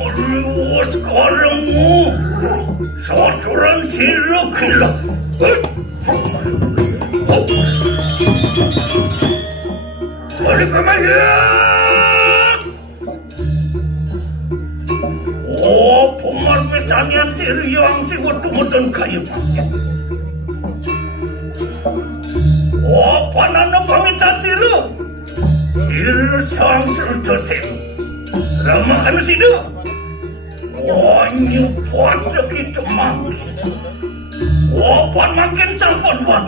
Meluas sekarangmu. Saturan sirah-kilah. Balik kemana? Oh, pemarmitanian siriang si wadumudan kayu pakai. Oh, panana pamitan siru. Siru sang siru dosen. Ramakan sidu. Oh, nyupuan begitu manggil. Oh, pan makin sampun pan.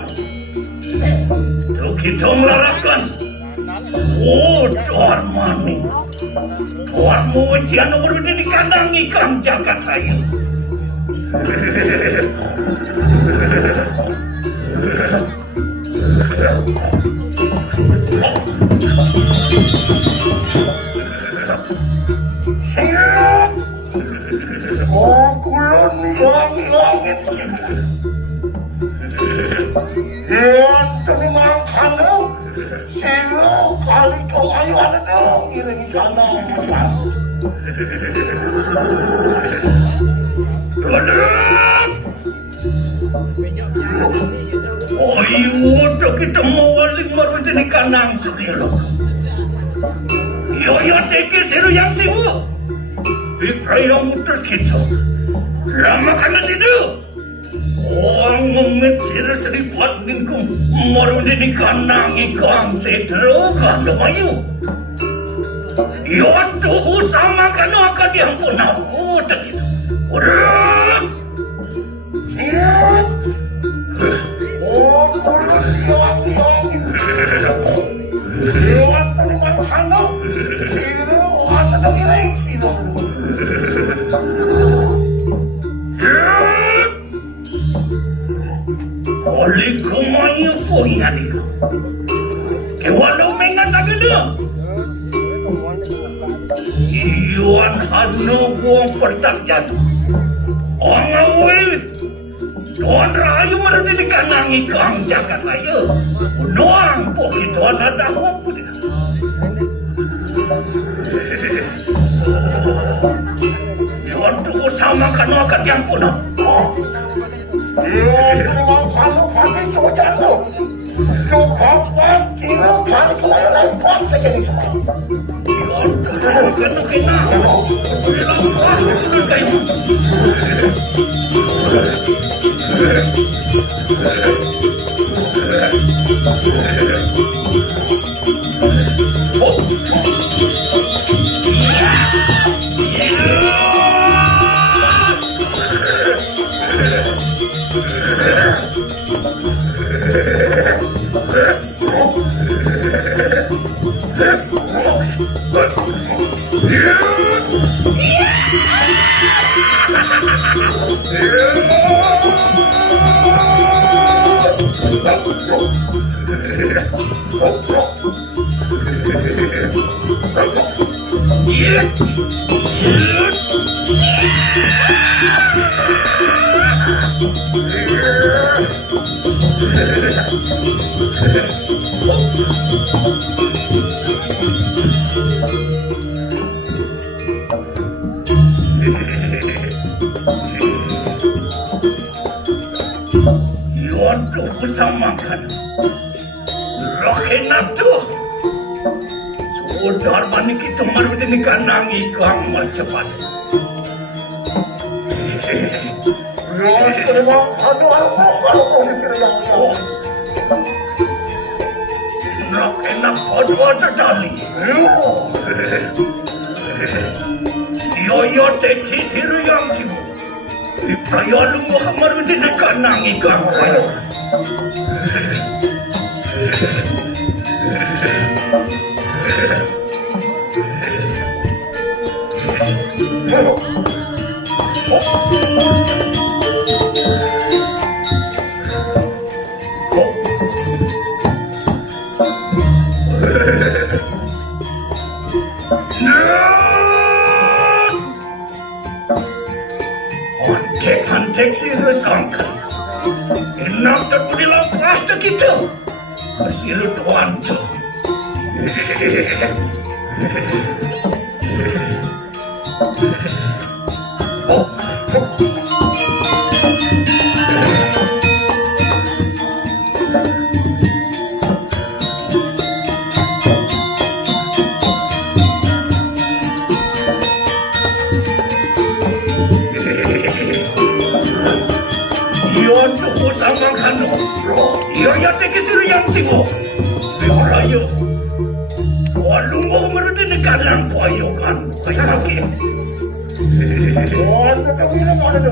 Itu kita melarakan. Oh, Tuhan mani. Tuhan mau ujian nomor ini di kandang ikan jagat raya. Siap. Oh, kulon langit sini. Itu memang kamu. Silo kali kau ayo ada dong iringi kandang makan. Oh iya, udah kita mau balik baru jadi kandang sendiri. Yo teki seru yang siwu. Ibrahim terus kita. Lama kan situ. Orang ngomit sira seribuat bingkung maru jadi kandang ikan seterukan demayu. Yo tuh sama kan akan diampun aku tadi. Orang siap. Oh, kurang lagi. Lewat penumpang kandang. Sira ada dong sini. Oleh kemana punya ni? Kewalau mengatang dia. Iwan hanu buang pertak jatuh. Orang awal. Tuan rayu mereka di kandang ikan jagat raya. Unuang pokok tuan ada apa dia? Tuan tu sama kan akan yang punah. Memang kalau kami saudara tu, lukakan kira kali kau lempar segini semua. Kena kena, lempar kayu. Waduh, bersamakan Rokenat tu Sudar bani kita maru ini kandang ikan cepat. Rokenat pada tali. Yo teki siru yang sibu. Ibrahim Muhammad ini kandang ikan. Antek si resangka. Enak tak dilepas tu kita. Hasil tuan tu. Iyon ko sa mga kano. Iyon yate kisiriyang sigo. Ayo. Walong mo marudinikan lang po ayo kan. Kaya lagi. Ano ka wala mo na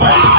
Ah!